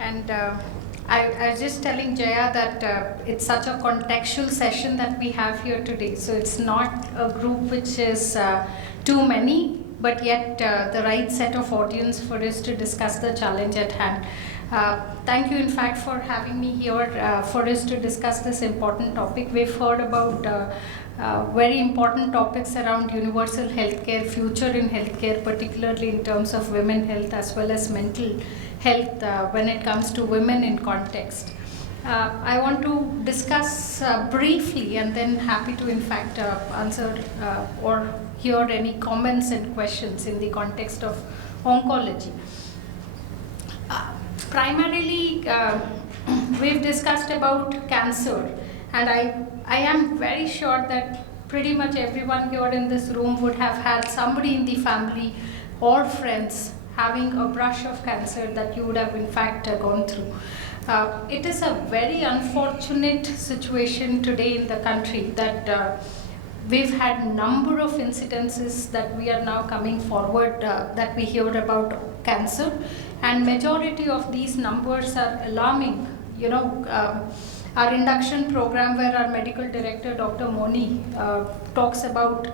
And I was just telling Jaya that it's such a contextual session that we have here today. So it's not a group which is too many, but yet the right set of audience for us to discuss the challenge at hand. Thank you, in fact, for having me here for us to discuss this important topic. We've heard about very important topics around universal healthcare, future in healthcare, particularly in terms of women health as well as mental health when it comes to women in context. I want to discuss briefly and then happy to in fact answer or hear any comments and questions in the context of oncology. Primarily, we've discussed about cancer, and I am very sure that pretty much everyone here in this room would have had somebody in the family or friends having a brush of cancer that you would have in fact gone through. It is a very unfortunate situation today in the country that we've had number of incidences that we are now coming forward that we hear about cancer, and majority of these numbers are alarming. Our induction program, where our medical director Dr. Moni talks about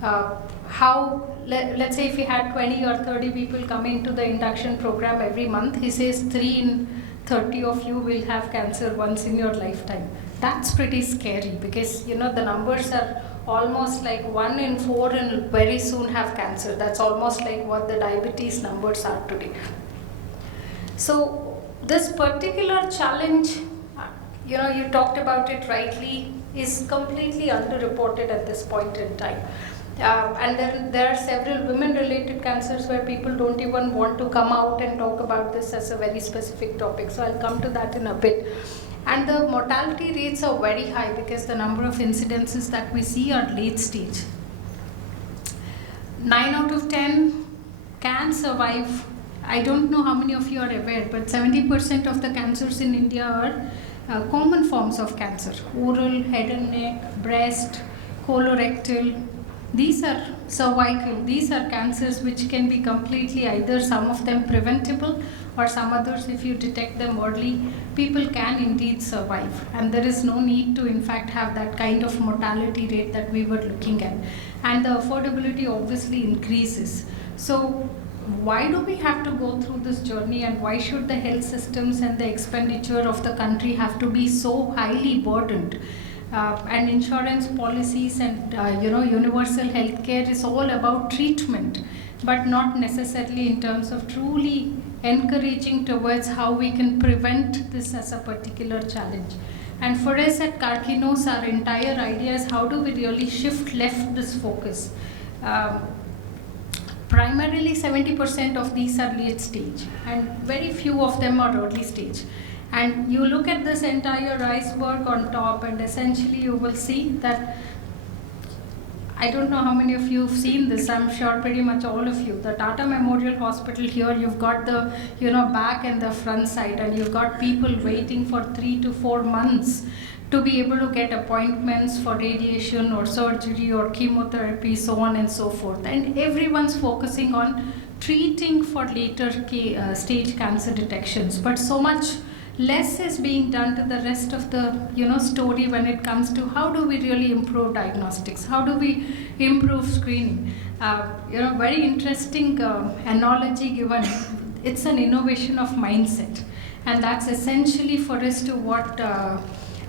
how, let's say if we had 20 or 30 people coming to the induction program every month, he says 3 in 30 of you will have cancer once in your lifetime. That's pretty scary, because the numbers are almost like 1 in 4 will very soon have cancer. That's almost like what the diabetes numbers are today. So this particular challenge, you talked about it rightly, is completely underreported at this point in time. And then there are several women-related cancers where people don't even want to come out and talk about this as a very specific topic. So I'll come to that in a bit. And the mortality rates are very high because the number of incidences that we see are late stage. 9 out of 10 can survive. I don't know how many of you are aware, but 70% of the cancers in India are common forms of cancer. Oral, head and neck, breast, colorectal. These are cervical. These are cancers which can be completely, either some of them preventable, or some others, if you detect them early, people can indeed survive. And there is no need to in fact have that kind of mortality rate that we were looking at. And the affordability obviously increases. So why do we have to go through this journey, and why should the health systems and the expenditure of the country have to be so highly burdened? And insurance policies and universal healthcare is all about treatment, but not necessarily in terms of truly encouraging towards how we can prevent this as a particular challenge. And for us at Karkinos, our entire idea is how do we really shift left this focus. Primarily 70% of these are late stage, and very few of them are early stage. And you look at this entire iceberg on top, and essentially you will see that, I don't know how many of you have seen this, I'm sure pretty much all of you. The Tata Memorial Hospital here, you've got the back and the front side, and you've got people waiting for 3 to 4 months to be able to get appointments for radiation or surgery or chemotherapy, so on and so forth. And everyone's focusing on treating for later stage cancer detections, but so much less is being done to the rest of the story when it comes to how do we really improve diagnostics, how do we improve screening. Very interesting analogy given. It's an innovation of mindset, and that's essentially for us to what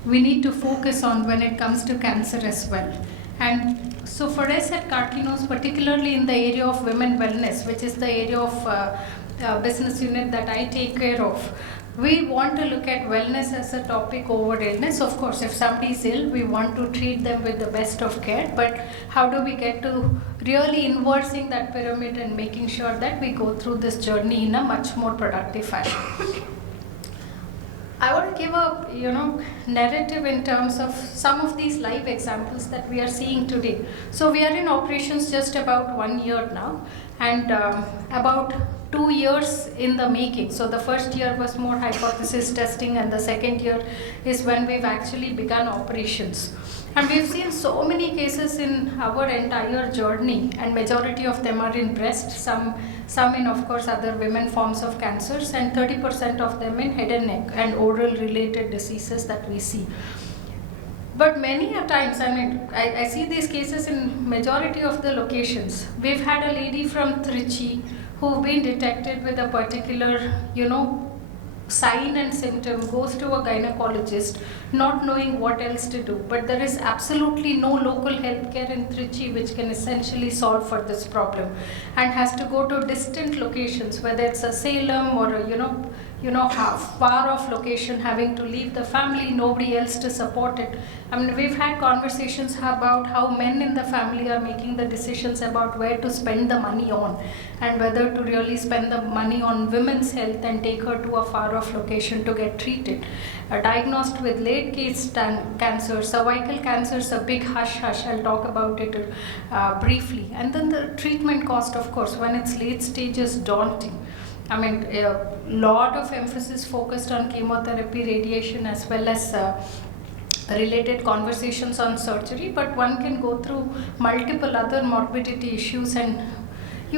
we need to focus on when it comes to cancer as well. And so for us at Karkinos, particularly in the area of women wellness, which is the area of business unit that I take care of, we want to look at wellness as a topic over illness. Of course, if somebody is ill, we want to treat them with the best of care, but how do we get to really inversing that pyramid and making sure that we go through this journey in a much more productive fashion. I want to give a narrative in terms of some of these live examples that we are seeing today. So we are in operations just about 1 year now, and about 2 years in the making. So the first year was more hypothesis testing, and the second year is when we've actually begun operations. And we've seen so many cases in our entire journey, and majority of them are in breast, some in, of course, other women forms of cancers, and 30% of them in head and neck and oral related diseases that we see. But many a times, I see these cases in majority of the locations. We've had a lady from Trichy who've been detected with a particular, sign and symptom, goes to a gynecologist, not knowing what else to do. But there is absolutely no local healthcare in Trichy which can essentially solve for this problem, and has to go to distant locations, whether it's a Salem or a, far off location, having to leave the family, nobody else to support it. We've had conversations about how men in the family are making the decisions about where to spend the money on, and whether to really spend the money on women's health and take her to a far off location to get treated. Diagnosed with late case cancer, cervical cancer is a big hush hush. I'll talk about it briefly. And then the treatment cost, of course, when it's late stage, is daunting. A lot of emphasis focused on chemotherapy, radiation, as well as related conversations on surgery, but one can go through multiple other morbidity issues, and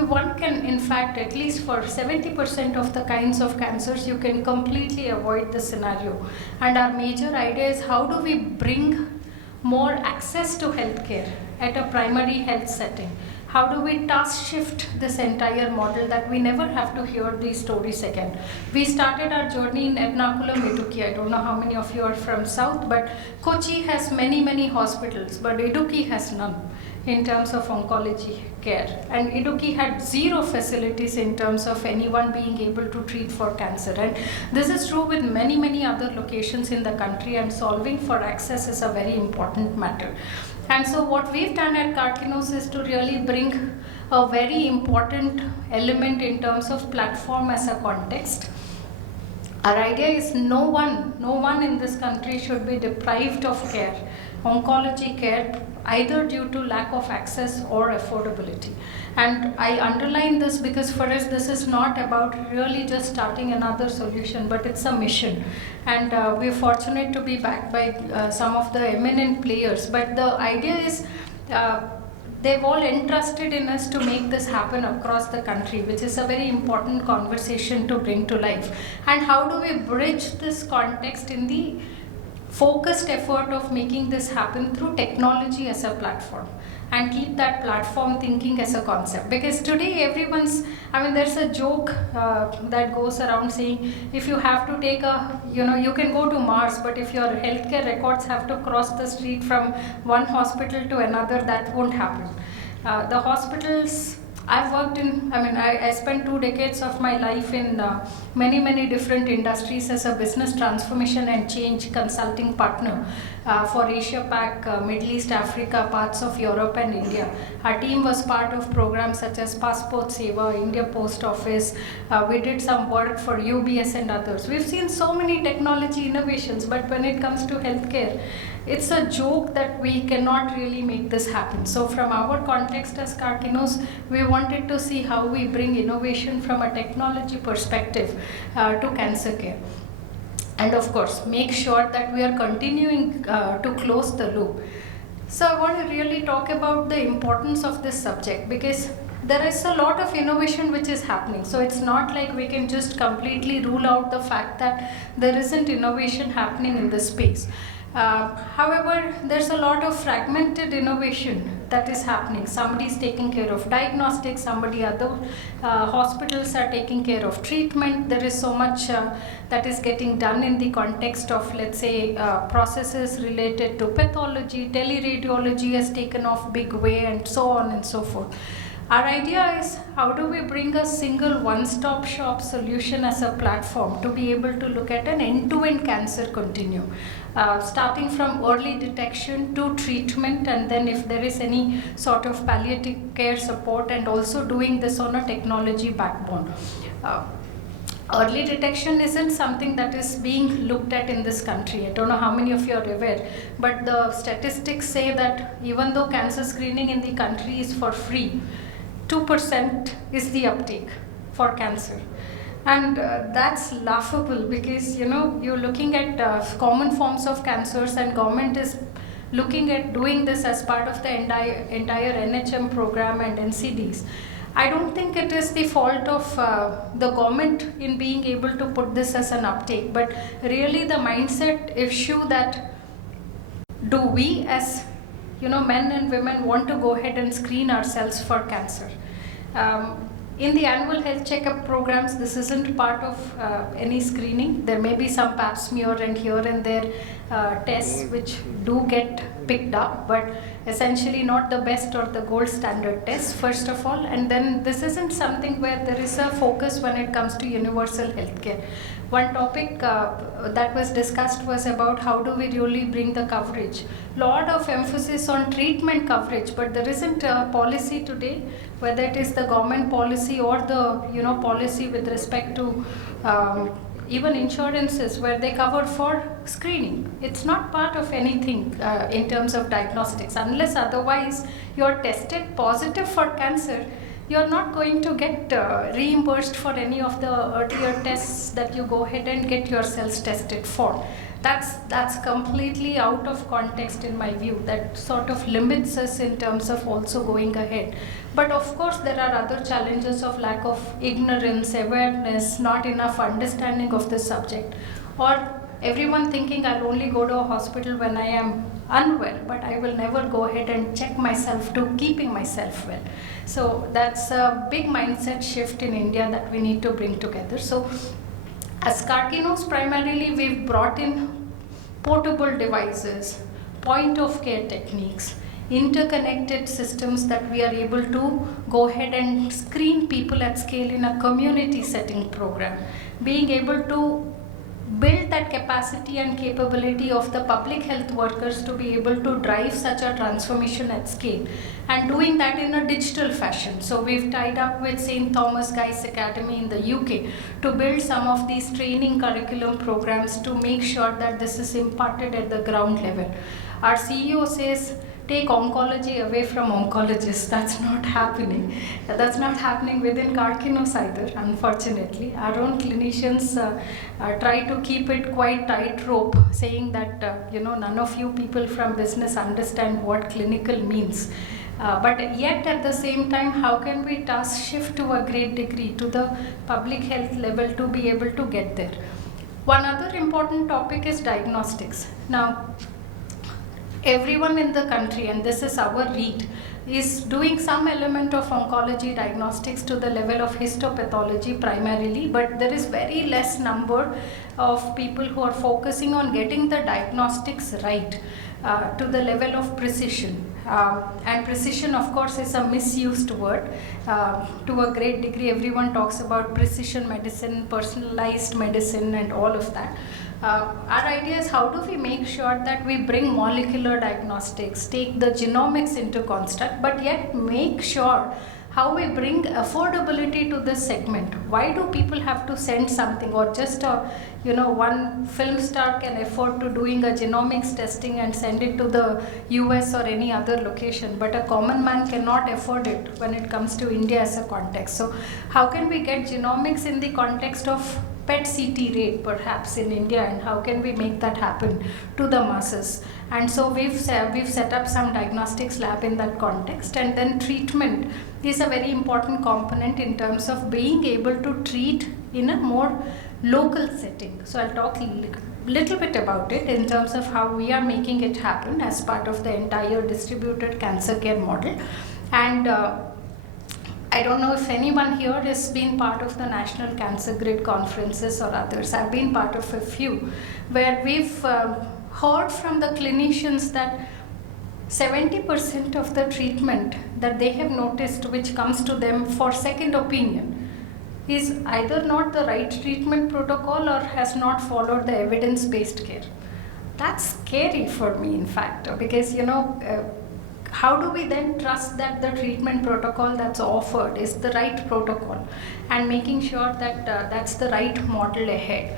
one can, in fact, at least for 70% of the kinds of cancers, you can completely avoid the scenario. And our major idea is, how do we bring more access to healthcare at a primary health setting? How do we task shift this entire model that we never have to hear these stories again? We started our journey in Ernakulam, Idukki. I don't know how many of you are from South, but Kochi has many, many hospitals, but Idukki has none in terms of oncology care. And Idukki had zero facilities in terms of anyone being able to treat for cancer. And this is true with many, many other locations in the country, and solving for access is a very important matter. And so what we've done at Karkinos is to really bring a very important element in terms of platform as a context. Our idea is no one in this country should be deprived of care, oncology care, either due to lack of access or affordability. And I underline this because for us this is not about really just starting another solution, but it's a mission. And we're fortunate to be backed by some of the eminent players. But the idea is they've all entrusted in us to make this happen across the country, which is a very important conversation to bring to life. And how do we bridge this context in the focused effort of making this happen through technology as a platform, and keep that platform thinking as a concept? Because today there's a joke that goes around saying, if you have to take you can go to Mars, but if your healthcare records have to cross the street from one hospital to another, that won't happen. The hospitals I've worked in, I spent 2 decades of my life in many, many different industries as a business transformation and change consulting partner for Asia Pac, Middle East, Africa, parts of Europe and India. Our team was part of programs such as Passport Seva, India Post Office. We did some work for UBS and others. We've seen so many technology innovations, but when it comes to healthcare, it's a joke that we cannot really make this happen. So from our context as Karkinos, we wanted to see how we bring innovation from a technology perspective to cancer care. And of course, make sure that we are continuing to close the loop. So I want to really talk about the importance of this subject, because there is a lot of innovation which is happening. So it's not like we can just completely rule out the fact that there isn't innovation happening in this space. However, there's a lot of fragmented innovation that is happening. Somebody's taking care of diagnostics, other hospitals are taking care of treatment. There is so much that is getting done in the context of, let's say, processes related to pathology. Teleradiology has taken off big way, and so on and so forth. Our idea is, how do we bring a single one-stop shop solution as a platform to be able to look at an end-to-end cancer continuum, starting from early detection to treatment, and then if there is any sort of palliative care support, and also doing this on a technology backbone. Early detection isn't something that is being looked at in this country. I don't know how many of you are aware, but the statistics say that even though cancer screening in the country is for free, 2% is the uptake for cancer. And that's laughable, because you're looking at common forms of cancers, and government is looking at doing this as part of the entire NHM program and NCDs. I don't think it is the fault of the government in being able to put this as an uptake, but really the mindset issue that do we as men and women want to go ahead and screen ourselves for cancer. In the annual health checkup programs, this isn't part of any screening. There may be some pap smear and here and there tests which do get picked up, but essentially not the best or the gold standard tests, first of all. And then this isn't something where there is a focus when it comes to universal healthcare. One topic that was discussed was about how do we really bring the coverage. Lot of emphasis on treatment coverage, but there isn't a policy today, whether it is the government policy or the policy with respect to even insurances where they cover for screening. It's not part of anything in terms of diagnostics. Unless otherwise you're tested positive for cancer, you're not going to get reimbursed for any of the earlier tests that you go ahead and get yourselves tested for. That's completely out of context in my view. That sort of limits us in terms of also going ahead. But of course there are other challenges of lack of ignorance, awareness, not enough understanding of the subject, or everyone thinking I'll only go to a hospital when I am unwell, but I will never go ahead and check myself to keeping myself well. So that's a big mindset shift in India that we need to bring together. So as Carcinos, primarily we've brought in portable devices, point of care techniques, interconnected systems that we are able to go ahead and screen people at scale in a community setting program, being able to build that capacity and capability of the public health workers to be able to drive such a transformation at scale, and doing that in a digital fashion. So we've tied up with St. Thomas Guy's Academy in the UK to build some of these training curriculum programs to make sure that this is imparted at the ground level. Our CEO says, take oncology away from oncologists. That's not happening. That's not happening within Carcinos either, unfortunately. Our own clinicians try to keep it quite tightrope, saying that none of you people from business understand what clinical means. But yet at the same time, how can we task shift to a great degree to the public health level to be able to get there? One other important topic is diagnostics. Now, everyone in the country, and this is our read, is doing some element of oncology diagnostics to the level of histopathology primarily, but there is very less number of people who are focusing on getting the diagnostics right to the level of precision. And precision, of course, is a misused word. To a great degree, everyone talks about precision medicine, personalized medicine, and all of that. Our idea is how do we make sure that we bring molecular diagnostics, take the genomics into construct, but yet make sure how we bring affordability to this segment. Why do people have to send something, or just one film star can afford to doing a genomics testing and send it to the US or any other location, but a common man cannot afford it when it comes to India as a context. So how can we get genomics in the context of PET CT rate perhaps in India, and how can we make that happen to the masses? And so we've set up some diagnostics lab in that context, and then treatment is a very important component in terms of being able to treat in a more local setting. So I'll talk a little bit about it in terms of how we are making it happen as part of the entire distributed cancer care model. And I don't know if anyone here has been part of the National Cancer Grid conferences or others. I've been part of a few where we've heard from the clinicians that 70% of the treatment that they have noticed which comes to them for second opinion is either not the right treatment protocol or has not followed the evidence-based care. That's scary for me, in fact, because how do we then trust that the treatment protocol that's offered is the right protocol, and making sure that that's the right model ahead?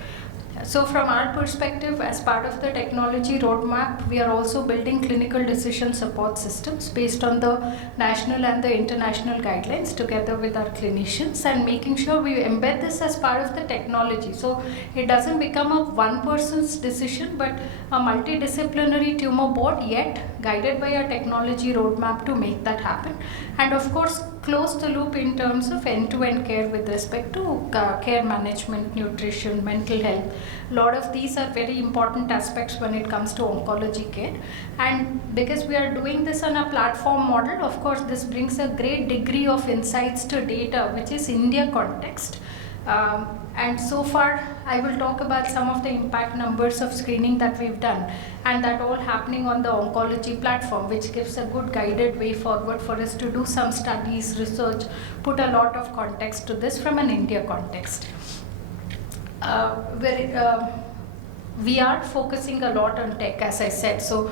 So from our perspective, as part of the technology roadmap, we are also building clinical decision support systems based on the national and the international guidelines together with our clinicians, and making sure we embed this as part of the technology. So it doesn't become a one person's decision, but a multidisciplinary tumor board, yet guided by a technology roadmap to make that happen. And of course, close the loop in terms of end-to-end care with respect to care management, nutrition, mental health. A lot of these are very important aspects when it comes to oncology care. And because we are doing this on a platform model, of course, this brings a great degree of insights to data, which is India context. And so far, I will talk about some of the impact numbers of screening that we've done, and that all happening on the oncology platform, which gives a good guided way forward for us to do some studies, research, put a lot of context to this from an India context. We are focusing a lot on tech, as I said. So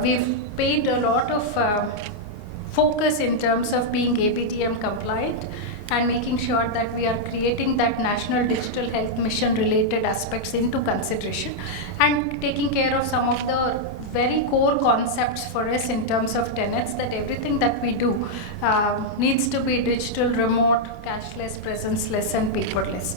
we've paid a lot of focus in terms of being ABTM compliant and making sure that we are creating that national digital health mission related aspects into consideration, and taking care of some of the very core concepts for us in terms of tenets, that everything that we do needs to be digital, remote, cashless, presenceless, and paperless.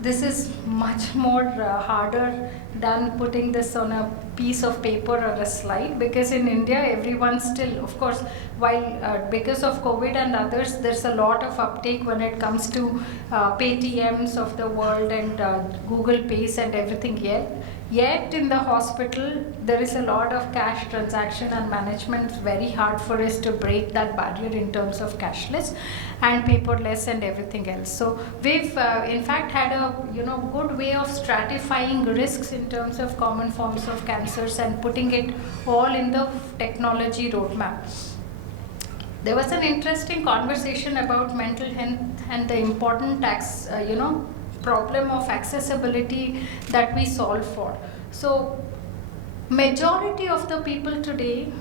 This is much more harder than putting this on a piece of paper or a slide, because in India everyone still, of course, while because of COVID and others, there's a lot of uptake when it comes to Paytms of the world and Google Pays and everything else. Yet in the hospital, there is a lot of cash transaction and management. It's very hard for us to break that barrier in terms of cashless and paperless and everything else. So we've in fact had a good way of stratifying risks in terms of common forms of cancers and putting it all in the technology roadmap. There was an interesting conversation about mental health and the important problem of accessibility that we solve for. So majority of the people today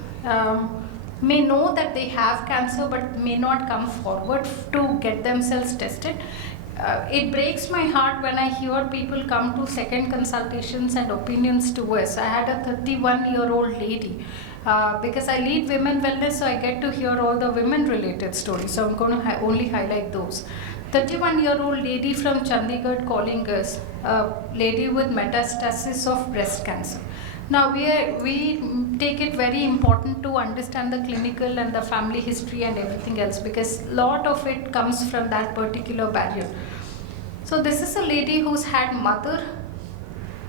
may know that they have cancer but may not come forward to get themselves tested. It breaks my heart when I hear people come to second consultations and opinions to us. I had a 31-year-old lady, because I lead women wellness, so I get to hear all the women related stories. So I'm going to only highlight those. 31-year-old lady from Chandigarh calling us, a lady with metastasis of breast cancer. Now we take it very important to understand the clinical and the family history and everything else, because a lot of it comes from that particular barrier. So this is a lady who's had mother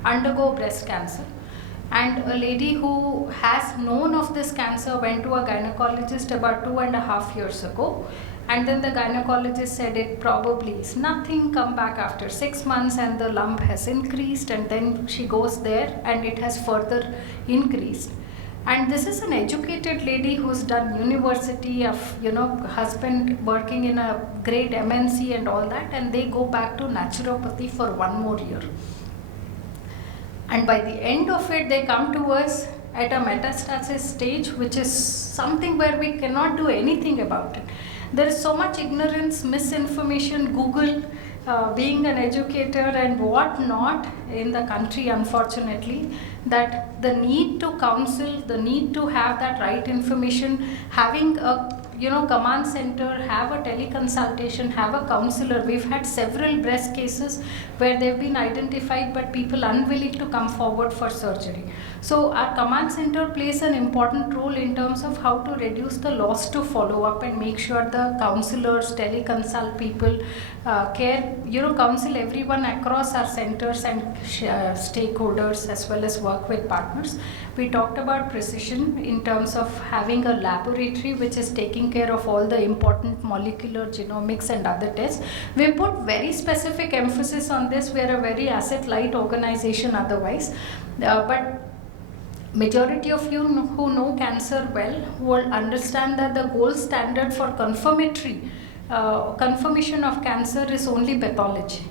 undergo breast cancer, and a lady who has known of this cancer went to a gynecologist about 2.5 years ago. And then the gynecologist said it probably is nothing, come back after 6 months and the lump has increased, and then she goes there and it has further increased. And this is an educated lady who's done university, of husband working in a great MNC and all that, and they go back to naturopathy for 1 more year. And by the end of it, they come to us at a metastasis stage, which is something where we cannot do anything about it. There is so much ignorance, misinformation, Google, being an educator and what not in the country, unfortunately, that the need to counsel, the need to have that right information, having a command center, have a teleconsultation, have a counselor. We've had several breast cases where they've been identified but people unwilling to come forward for surgery. So our command center plays an important role in terms of how to reduce the loss to follow up and make sure the counselors, teleconsult people, counsel everyone across our centers and stakeholders, as well as work with partners. We talked about precision in terms of having a laboratory which is taking care of all the important molecular genomics and other tests. We put very specific emphasis on this. We are a very asset-light organization otherwise, but majority of you who know cancer well will understand that the gold standard for confirmation of cancer is only pathology.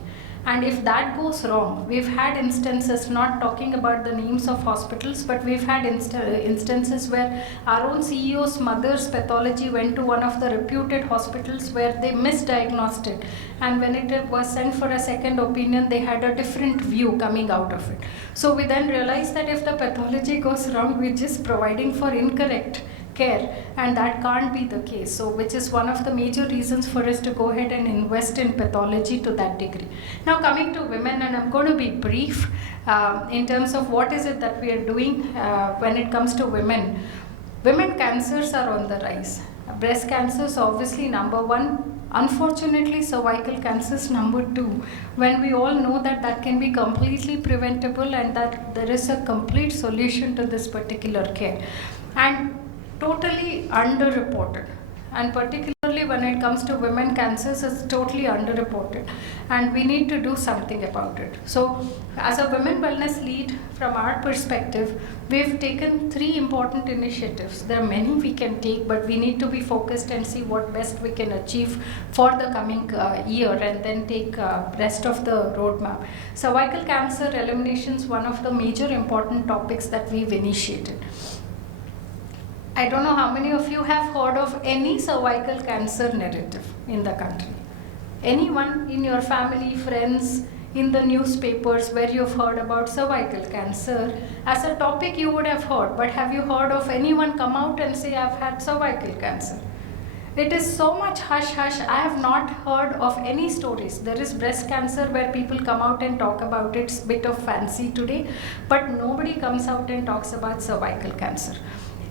And if that goes wrong, we've had instances, not talking about the names of hospitals, but we've had instances where our own CEO's mother's pathology went to one of the reputed hospitals where they misdiagnosed it. And when it was sent for a second opinion, they had a different view coming out of it. So we then realized that if the pathology goes wrong, we're just providing for incorrect care, and that can't be the case. So which is one of the major reasons for us to go ahead and invest in pathology to that degree. Now coming to women, and I'm going to be brief in terms of what is it that we are doing when it comes to women. Women cancers are on the rise. Breast cancer is obviously number one. Unfortunately, cervical cancer is number two, when we all know that that can be completely preventable and that there is a complete solution to this particular care. And totally underreported, and particularly when it comes to women cancers, it's totally underreported, and we need to do something about it. So as a women wellness lead, from our perspective, we've taken 3 important initiatives. There are many we can take, but we need to be focused and see what best we can achieve for the coming year, and then take rest of the roadmap. Cervical cancer elimination is one of the major important topics that we've initiated. I don't know how many of you have heard of any cervical cancer narrative in the country. Anyone in your family, friends, in the newspapers where you've heard about cervical cancer as a topic you would have heard, but have you heard of anyone come out and say, I've had cervical cancer? It is so much hush hush. I have not heard of any stories. There is breast cancer where people come out and talk about it. It's a bit of fancy today, but nobody comes out and talks about cervical cancer.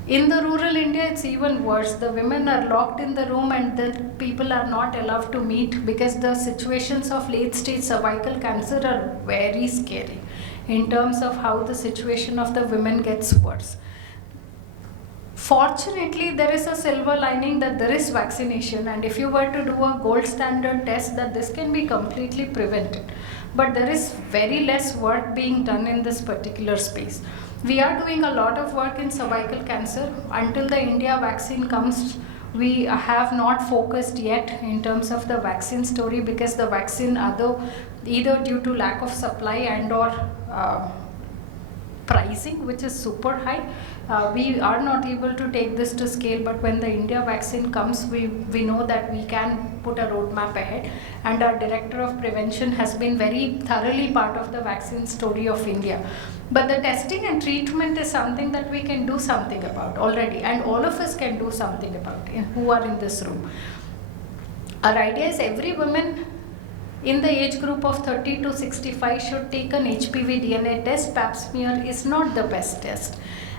In the rural India, it's even worse. The women are locked in the room and the people are not allowed to meet because the situations of late stage cervical cancer are very scary in terms of how the situation of the women gets worse. Fortunately, there is a silver lining that there is vaccination, and if you were to do a gold standard test, that this can be completely prevented. But there is very less work being done in this particular space. We are doing a lot of work in cervical cancer. Until the India vaccine comes, we have not focused yet in terms of the vaccine story, because the vaccine, either due to lack of supply and or pricing, which is super high, we are not able to take this to scale. But when the India vaccine comes, we know that we can put a roadmap ahead, and our director of prevention has been very thoroughly part of the vaccine story of India. But the testing and treatment is something that we can do something about already, and all of us can do something about it who are in this room. Our idea is every woman in the age group of 30 to 65 should take an HPV DNA test. Pap smear is not the best test,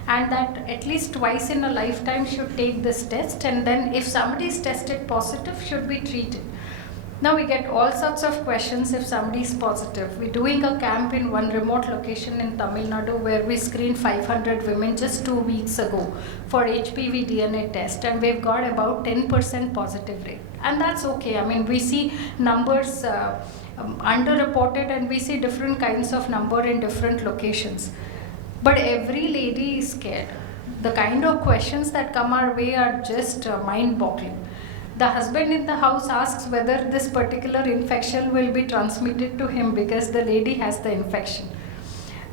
and that at least twice in a lifetime should take this test, and then if somebody is tested positive, should be treated. Now we get all sorts of questions if somebody is positive. We're doing a camp in one remote location in Tamil Nadu where we screened 500 women just 2 weeks ago for HPV DNA test, and we've got about 10% positive rate. And that's okay. I mean, we see numbers underreported, and we see different kinds of number in different locations. But every lady is scared. The kind of questions that come our way are just mind-boggling. The husband in the house asks whether this particular infection will be transmitted to him because the lady has the infection.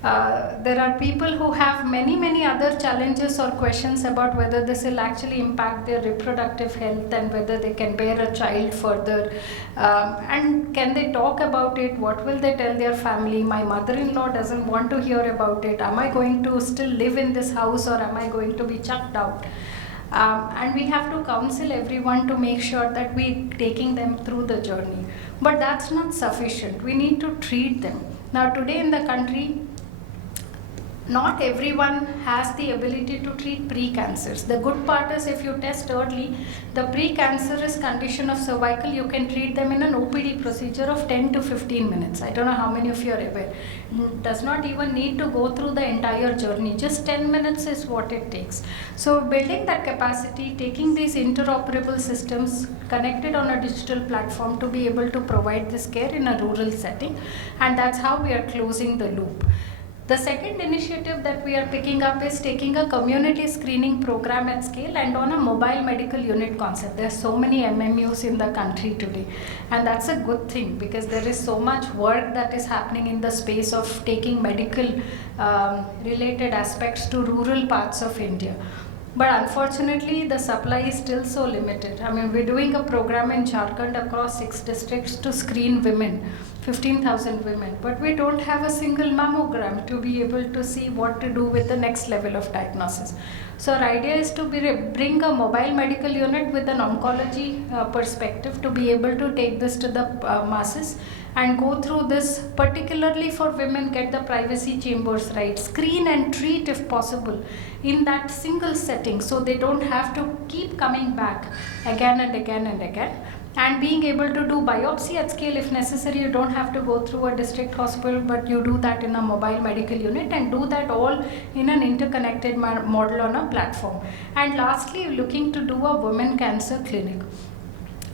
There are people who have many other challenges or questions about whether this will actually impact their reproductive health and whether they can bear a child further, and can they talk about it, what will they tell their family. My mother-in-law doesn't want to hear about it. Am I going to still live in this house, or am I going to be chucked out? And we have to counsel everyone to make sure that we're taking them through the journey. But that's not sufficient. We need to treat them. Now today in the country, not everyone has the ability to treat pre-cancers. The good part is if you test early, the pre-cancerous condition of cervical, you can treat them in an OPD procedure of 10 to 15 minutes. I don't know how many of you are aware. Does not even need to go through the entire journey. Just 10 minutes is what it takes. So building that capacity, taking these interoperable systems connected on a digital platform to be able to provide this care in a rural setting, and that's how we are closing the loop. The second initiative that we are picking up is taking a community screening program at scale and on a mobile medical unit concept. There are so many MMUs in the country today, and that's a good thing because there is so much work that is happening in the space of taking medical related aspects to rural parts of India. But unfortunately, the supply is still so limited. I mean, we're doing a program in Jharkhand across 6 districts to screen women, 15,000 women, but we don't have a single mammogram to be able to see what to do with the next level of diagnosis. So our idea is to bring a mobile medical unit with an oncology perspective to be able to take this to the masses and go through this, particularly for women, get the privacy chambers right, screen and treat if possible in that single setting so they don't have to keep coming back again and again and again. And being able to do biopsy at scale if necessary. You don't have to go through a district hospital, but you do that in a mobile medical unit and do that all in an interconnected model on a platform. And lastly, looking to do a women cancer clinic.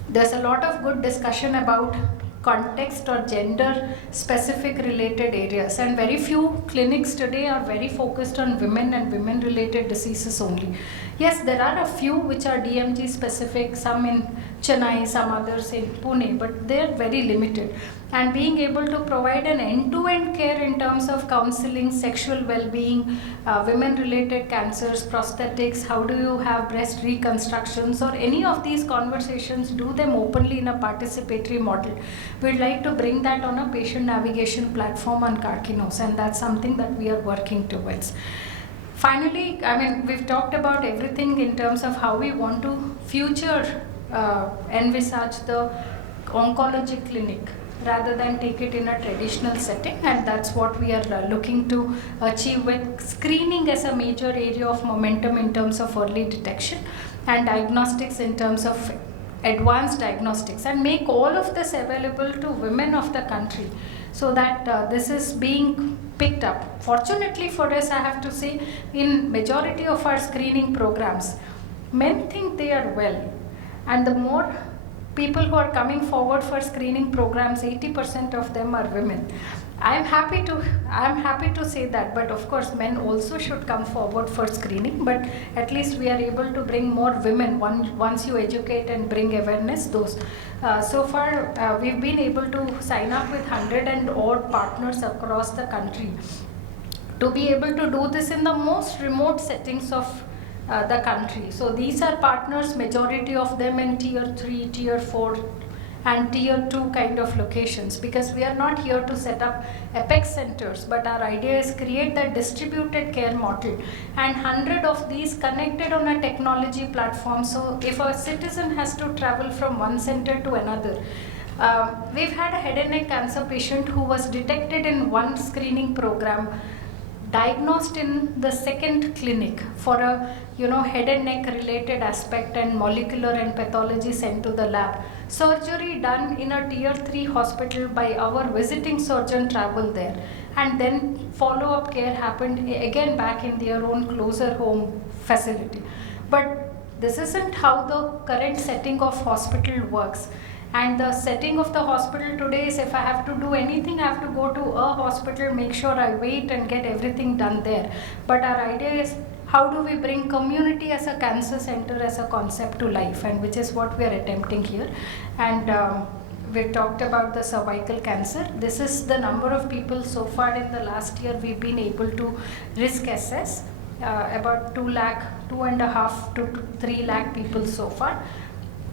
There's a lot of good discussion about context or gender specific related areas, and very few clinics today are very focused on women and women related diseases only. Yes, there are a few which are DMG specific, some in Chennai, some others in Pune, but they're very limited. And being able to provide an end-to-end care in terms of counseling, sexual well-being, women-related cancers, prosthetics, how do you have breast reconstructions, or any of these conversations, do them openly in a participatory model. We'd like to bring that on a patient navigation platform on Karkinos, and that's something that we are working towards. Finally, I mean, we've talked about everything in terms of how we want to future envisage the oncology clinic rather than take it in a traditional setting, and that's what we are looking to achieve with screening as a major area of momentum in terms of early detection and diagnostics in terms of advanced diagnostics, and make all of this available to women of the country so that this is being picked up. Fortunately for us, I have to say, in majority of our screening programs, men think they are well, and the more people who are coming forward for screening programs, 80% of them are women. I'm happy to say that, but of course men also should come forward for screening, but at least we are able to bring more women once you educate and bring awareness. So far we've been able to sign up with 100 and odd partners across the country to be able to do this in the most remote settings of the country. So these are partners, majority of them in tier 3, tier 4 and tier 2 kind of locations, because we are not here to set up apex centers, but our idea is create that distributed care model and 100 of these connected on a technology platform. So if a citizen has to travel from one center to another, we've had a head and neck cancer patient who was detected in one screening program, diagnosed in the second clinic for a head and neck related aspect, and molecular and pathology sent to the lab. Surgery done in a tier 3 hospital by our visiting surgeon, traveled there, and then follow-up care happened again back in their own closer home facility. But this isn't how the current setting of hospital works. And the setting of the hospital today is, if I have to do anything, I have to go to a hospital, make sure I wait and get everything done there. But our idea is, how do we bring community as a cancer center as a concept to life, and which is what we are attempting here. And we talked about the cervical cancer. This is the number of people so far in the last year we've been able to risk assess, about 2.5 to 3 lakh people so far.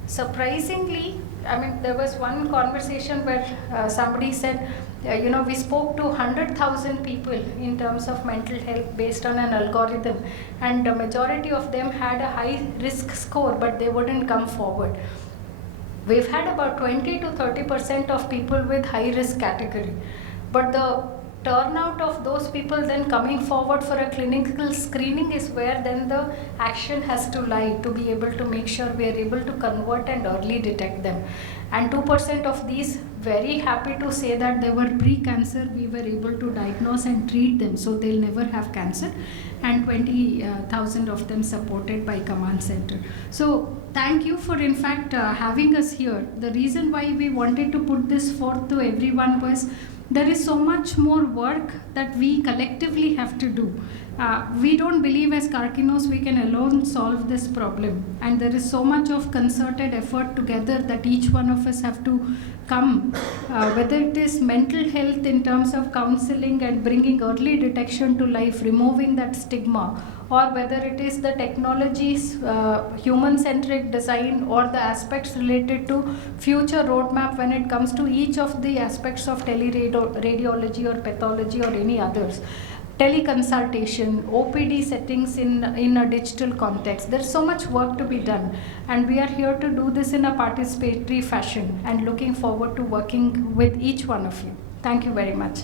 Surprisingly, I mean, there was one conversation where somebody said, we spoke to 100,000 people in terms of mental health based on an algorithm, and the majority of them had a high risk score, but they wouldn't come forward. We've had about 20 to 30% of people with high risk category, but the turnout of those people then coming forward for a clinical screening is where then the action has to lie, to be able to make sure we are able to convert and early detect them. And 2% of these, very happy to say that they were pre-cancer, we were able to diagnose and treat them, so they'll never have cancer, and 20,000 of them supported by command center. So thank you for in fact having us here. The reason why we wanted to put this forth to everyone was, there is so much more work that we collectively have to do. We don't believe as Karkinos we can alone solve this problem, and there is so much of concerted effort together that each one of us have to come, whether it is mental health in terms of counseling and bringing early detection to life, removing that stigma, or whether it is the technologies, human-centric design, or the aspects related to future roadmap when it comes to each of the aspects of teleradiology or pathology or any others. Teleconsultation, OPD settings in a digital context. There's so much work to be done, and we are here to do this in a participatory fashion and looking forward to working with each one of you. Thank you very much.